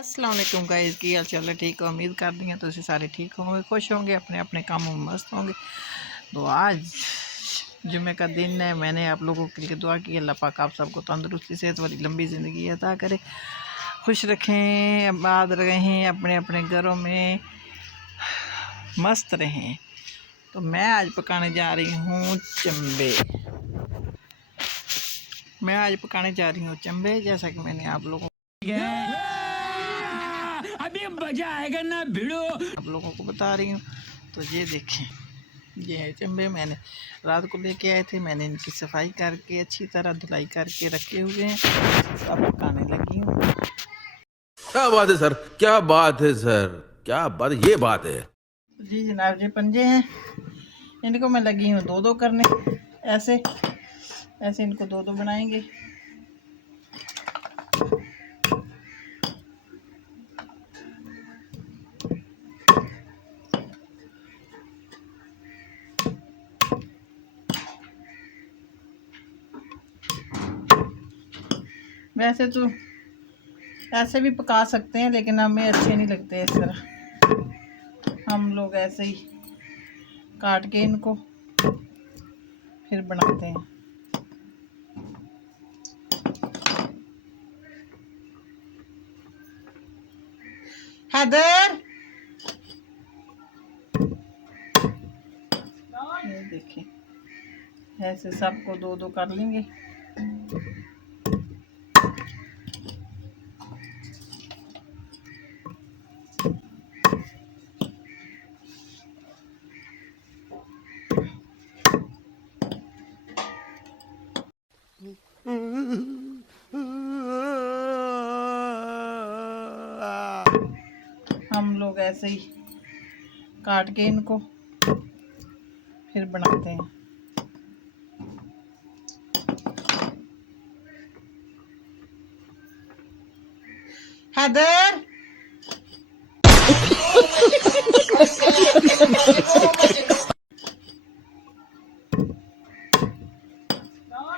अस्सलाम वालेकुम गाइस, की हाल चाल है? ठीक हो? उम्मीद कर दी हैं तो सारे ठीक होंगे, खुश होंगे, अपने अपने कामों में मस्त होंगे। तो आज जुम्मे का दिन है। मैंने आप लोगों के लिए दुआ की, अल्लाह पाक आप सबको तंदुरुस्ती सेहत वाली लंबी ज़िंदगी अता करे, खुश रखें, आबाद रहें, अपने अपने घरों में मस्त रहें। तो मैं आज पकाने जा रही हूँ चंबे। जैसा कि मैंने आप लोगों अभी मजा आएगा ना भिड़ो, आप लोगों को बता रही हूँ। तो ये देखें, ये है चंबे। मैंने रात को लेके आए थे। मैंने इनकी सफाई करके अच्छी तरह धुलाई करके रखे हुए हैं। अब पकाने लगी हूँ। क्या बात है सर, क्या बात है सर, क्या बात, ये बात है जी जनाब। ये पंजे हैं, इनको मैं लगी हूँ दो दो करने। ऐसे ऐसे इनको दो दो बनाएंगे। वैसे तो ऐसे भी पका सकते हैं, लेकिन हमें अच्छे नहीं लगते इस तरह। हम लोग ऐसे ही काट के इनको फिर बनाते हैं। हैदर, ये देखिए, ऐसे सबको दो दो कर लेंगे। हम लोग ऐसे ही काट के इनको फिर बनाते हैं। हैदर,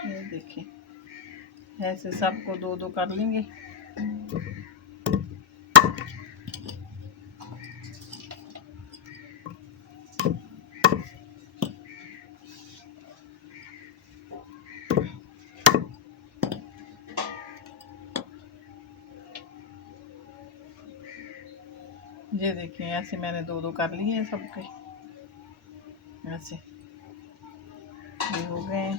ये देखिए, ऐसे सबको दो दो कर लेंगे। ये देखिए, ऐसे मैंने दो दो कर लिए हैं सबके। ऐसे ये हो गए हैं।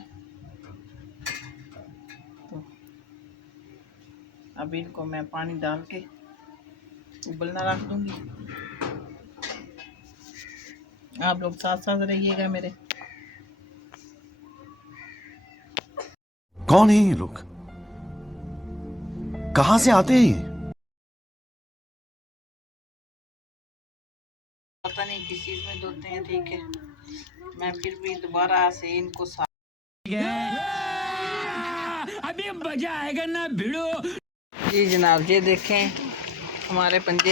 तो अब इनको मैं पानी डाल के उबलना रख दूंगी। आप लोग साथ साथ रहिएगा मेरे। कौन है ये लोग, कहां से आते हैं? पता नहीं किस चीज में धोते हैं, ठीक है। मैं फिर भी दोबारा से इनको अभी मजा आएगा ना भिड़ो। जी जनाब, ये देखें, हमारे पंजे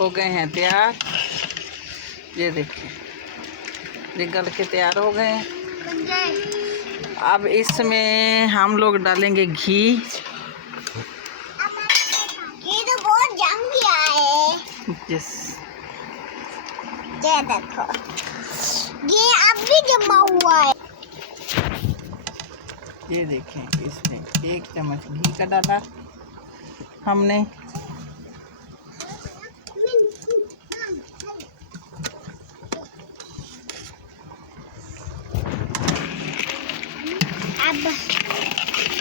हो गए हैं तैयार। ये देखें, ये गल के तैयार हो गए हैं। अब इसमें हम लोग डालेंगे घी। ये तो बहुत जम गया है। जिस ये देखो, ये अब भी जमा हुआ है। ये देखें, इसमें 1 चम्मच घी का डाला हमने।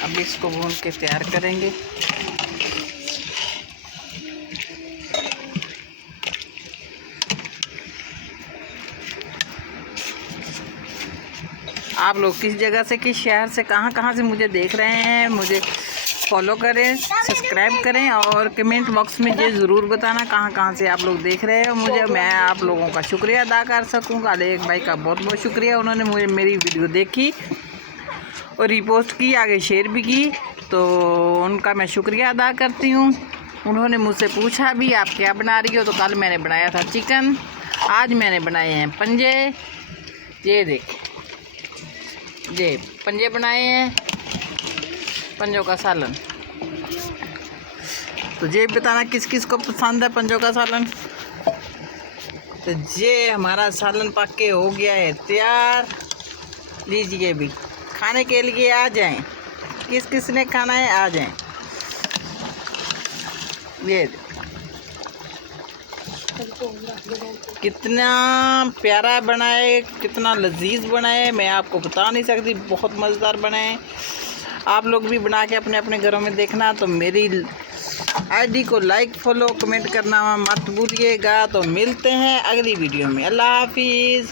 अब इसको भून के तैयार करेंगे। आप लोग किस जगह से, किस शहर से, कहाँ से मुझे देख रहे हैं, मुझे फॉलो करें, सब्सक्राइब करें और कमेंट बॉक्स में ये ज़रूर बताना कहाँ से आप लोग देख रहे हो मुझे। मैं आप लोगों का शुक्रिया अदा कर सकूँगा। एक भाई का बहुत बहुत शुक्रिया, उन्होंने मुझे मेरी वीडियो देखी और रिपोस्ट की, आगे शेयर भी की, तो उनका मैं शुक्रिया अदा करती हूँ। उन्होंने मुझसे पूछा भी आप क्या बना रही हो, तो कल मैंने बनाया था चिकन, आज मैंने बनाए हैं पंजे। ये देखें, ये पंजे बनाए हैं, पंजों का सालन। तो ये बताना किस किस को पसंद है पंजों का सालन। तो ये हमारा सालन पक के हो गया है तैयार। लीजिए भी खाने के लिए आ जाएं। किस किस ने खाना है आ जाएं। ये कितना प्यारा बना है, कितना लजीज बना है, मैं आपको बता नहीं सकती। बहुत मज़ेदार बना है। आप लोग भी बना के अपने अपने घरों में देखना। तो मेरी आईडी को लाइक फॉलो कमेंट करना मत भूलिएगा। तो मिलते हैं अगली वीडियो में। अल्लाह हाफिज़।